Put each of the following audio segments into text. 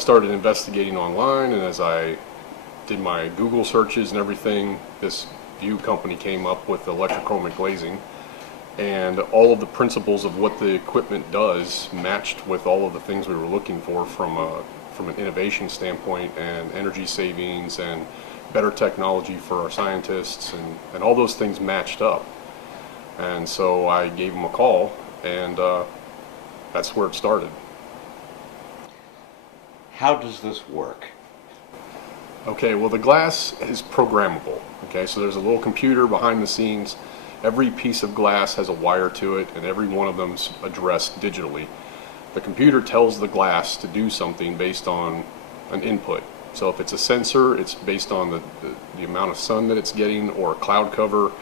started investigating online, and as I did my Google searches and everything, this View company came up with electrochromic glazing, and all of the principles of what the equipment does matched with all of the things we were looking for from an innovation standpoint, and energy savings and better technology for our scientists, and all those things matched up. And so I gave them a call, and that's where it started. How does this work? Okay, well, the glass is programmable. Okay, so there's a little computer behind the scenes. Every piece of glass has a wire to it, and every one of them's addressed digitally. The computer tells the glass to do something based on an input. So if it's a sensor, it's based on the amount of sun that it's getting, or a cloud cover.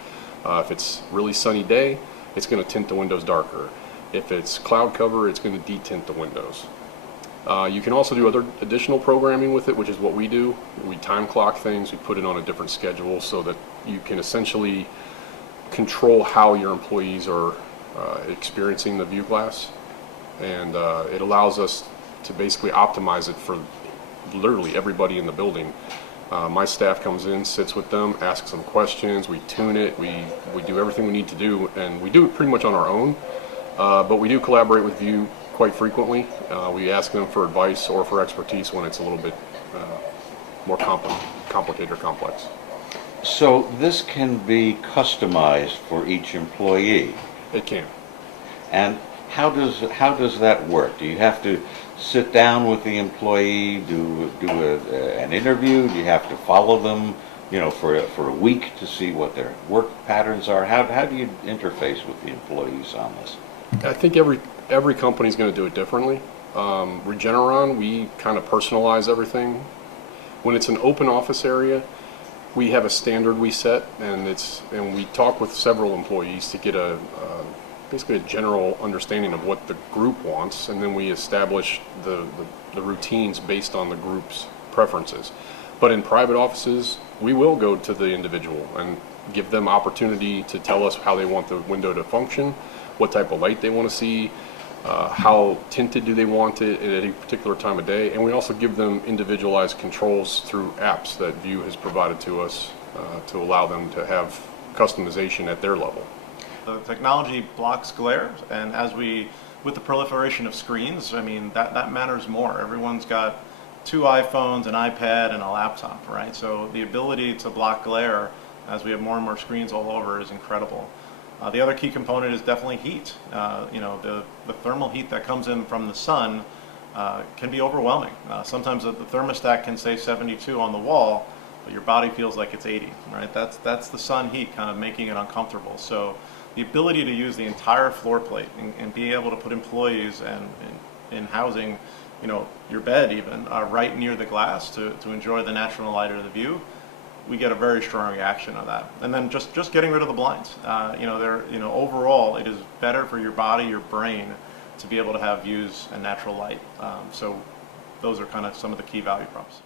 If it's really sunny day, it's going to tint the windows darker. If it's cloud cover, it's going to detint the windows. You can also do other additional programming with it, which is what we do. We time clock things, we put it on a different schedule so that you can essentially control how your employees are experiencing the View glass. And it allows us to basically optimize it for literally everybody in the building. My staff comes in, sits with them, asks them questions, we tune it, we do everything we need to do, and we do it pretty much on our own. But we do collaborate with View quite frequently. We ask them for advice or for expertise when it's a little bit more complicated or complex. So this can be customized for each employee. It can. And how does that work? Do you have to sit down with the employee, do an interview? Do you have to follow them, for a week to see what their work patterns are? How do you interface with the employees on this? I think every company is going to do it differently. Regeneron, we kind of personalize everything. When it's an open office area, we have a standard we set, and we talk with several employees to get basically a general understanding of what the group wants, and then we establish the routines based on the group's preferences. But in private offices, we will go to the individual and give them opportunity to tell us how they want the window to function, what type of light they want to see, how tinted do they want it at any particular time of day, and we also give them individualized controls through apps that View has provided to us to allow them to have customization at their level. The technology blocks glare, and with the proliferation of screens, I mean, that matters more. Everyone's got 2 iPhones, an iPad, and a laptop, right? So the ability to block glare as we have more and more screens all over is incredible. The other key component is definitely heat. The thermal heat that comes in from the sun can be overwhelming. Sometimes the thermostat can say 72 on the wall, but your body feels like it's 80, right? That's the sun heat kind of making it uncomfortable. So the ability to use the entire floor plate and be able to put employees in housing, your bed even, right near the glass to enjoy the natural light of the view, we get a very strong reaction on that. And then just getting rid of the blinds. Overall, it is better for your body, your brain, to be able to have views and natural light. So those are kind of some of the key value props.